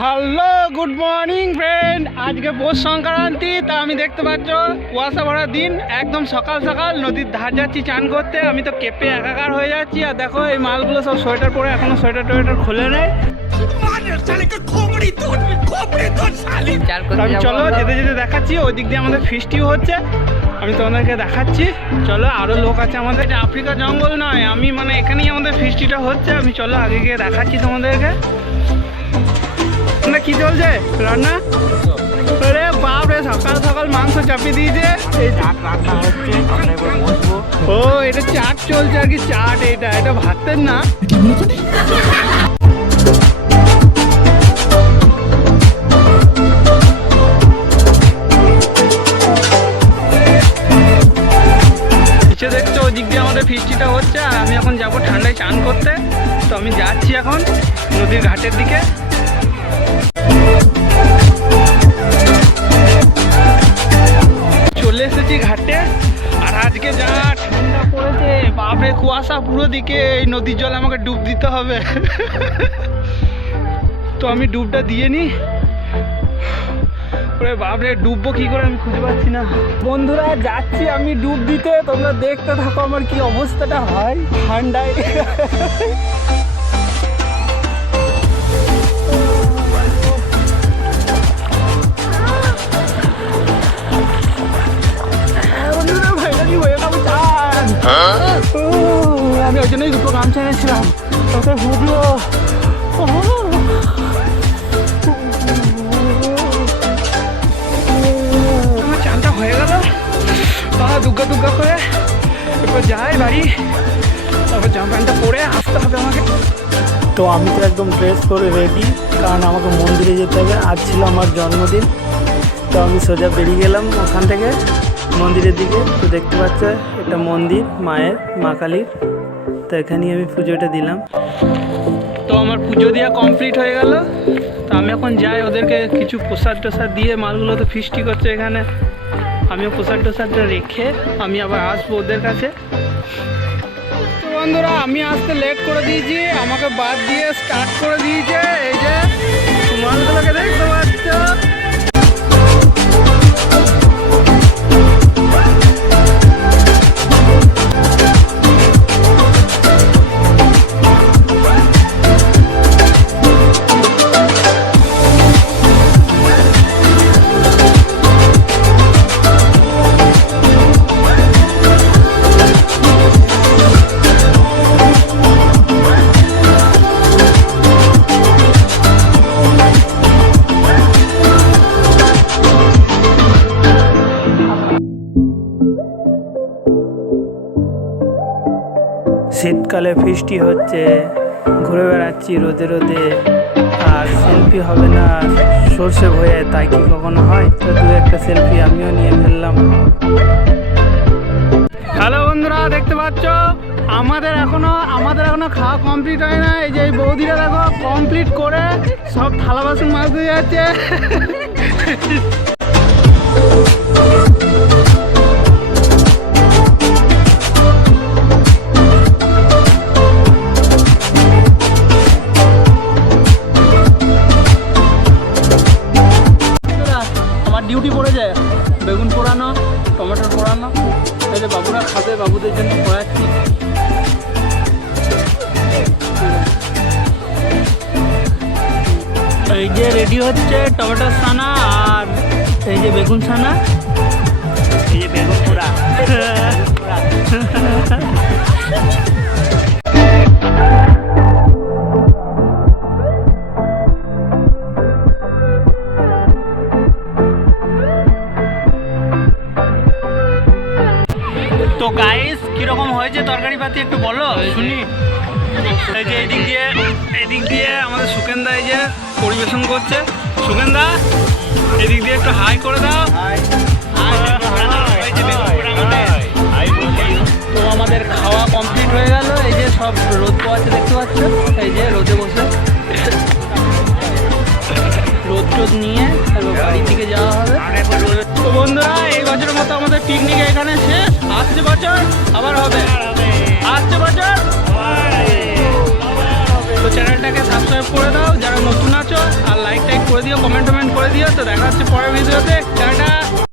Hello good morning friend, আজকে পৌষ সংক্রান্তি। তা আমি দেখতে পাচ্ছ কুয়াশা ভরা দিন, একদম সকাল সকাল নদীর ধার যাচ্ছি চান করতে। আমি তো কেঁপে একাকার হয়ে যাচ্ছি। আর দেখো এই মালগুলো সব সোয়েটার পরে, এখনো সোয়েটার টোয়েটার খুলে নেয়। আমি চলো যেতে যেতে দেখাচ্ছি, ওই দিক দিয়ে আমাদের ফিস্টিও হচ্ছে, আমি তোমাদেরকে দেখাচ্ছি। চলো, আরো লোক আছে আমাদের। এটা আফ্রিকা জঙ্গল নয়, আমি মানে এখানেই আমাদের ফিস্টিটা হচ্ছে। আমি চলো আগে গিয়ে দেখাচ্ছি তোমাদেরকে। কি চলছে রান্না? আরে বাপ রে, সকাল সকাল মাংস চাপিয়ে দিয়েছে। ও এটা চাট চলছে আর কি, চাট। এটা ভাতের না। দেখছো ওই দিক দিয়ে আমাদের ফিস্টিটা হচ্ছে, আর আমি এখন যাবো ঠান্ডায় চান করতে। তো আমি যাচ্ছি এখন নদীর ঘাটের দিকে। চলে এসেছি ঘাটে, আর আজকে যা ঠান্ডা পড়েছে বাপরে, কুয়াশা পুরো দিকে। এই নদীর জলে আমাকে ডুব দিতে হবে। তো আমি ডুবটা দিয়ে নিই। বাপরে, ডুববো কি করে আমি খুঁজে পাচ্ছি না। বন্ধুরা যাচ্ছি আমি ডুব দিতে, তোমরা দেখতে থাকো আমার কি অবস্থাটা হয় ঠান্ডায়। আমি ওই জন্যই দুটো গামছা এনেছিলাম, তোকে বুঝলো। আমার চানটা হয়ে গেল, দুগ্গা দুগ্গা করে এরপর যাই বাড়ি। তারপর জামা প্যান্টটা পরে আসতে হবে আমাকে। তো আমি তো একদম ড্রেস করে রেডি, কারণ আমাকে মন্দিরে যেতে হবে। আজ ছিল আমার জন্মদিন। তো আমি সোজা বেরিয়ে গেলাম ওখান থেকে মন্দিরের দিকে। তো দেখতে পাচ্ছ এটা মন্দির মায়ের, মা কালীর। তো এখানেই আমি পুজোটা দিলাম। তো আমার পুজো দেওয়া কমপ্লিট হয়ে গেল। তো আমি এখন যাই, ওদেরকে কিছু প্রসাদ টোসাদ দিয়ে, মালগুলো তো ফিস্টি করছে এখানে। আমিও প্রসাদ টোসাদটা রেখে আমি আবার আসবো ওদের কাছে। তো বন্ধুরা আমি আসতে লেট করে দিয়েছি, আমাকে বাদ দিয়ে স্টার্ট করে দিয়েছে। এই যে মালগুলোকে দেখতে পাচ্ছ। শীতকালে ফিস্টি হচ্ছে, ঘুরে বেড়াচ্ছি রোদে রোদে। আর সেলফি হবে না সর্ষে ভয়ে, তাই কি কখনো হয়? তো দু একটা সেলফি আমিও নিয়ে ফেললাম। হ্যালো বন্ধুরা, দেখতে পাচ্ছ আমাদের এখনো খাওয়া কমপ্লিট হয় না। এই যে এই বৌদিরা দেখো কমপ্লিট করে সব থালা বাসন মাজতে যাচ্ছে। ডিউটি পড়ে যায়, বেগুন পোড়ানো, টমেটো পোড়ানো। এই যে বাবুরা খাবে, বাবুদের জন্য পোড়াচ্ছি। এই যে রেডি হচ্ছে টমেটোর ছানা, আর এই যে বেগুন ছানা, এই যে বেগুন পোড়া। তো গাইস কিরকম হয়েছে তরকারি পাতি একটু বলো শুনি। এই যে এদিক দিয়ে আমাদের সুকেন্দা এই যে পরিবেশন করছে। সুকেন্দা এদিক দিয়ে একটু হাই করে দাও। তো আমাদের খাওয়া কমপ্লিট হয়ে গেল। এই যে সব রোদ পোয়াচ্ছে দেখতে পাচ্ছ, এই যে রোদে বসে রোদ টোদ নিয়ে বাড়ির দিকে যাওয়া হবে। তো বন্ধুরা এই বছরের মতো আমাদের পিকনিক এখানে শেষ। আসছে বছর আবার হবে, আসছে বছর কমেন্ট করে দিও। তো দেখা হচ্ছে পরের ভিডিওতে, টাটা।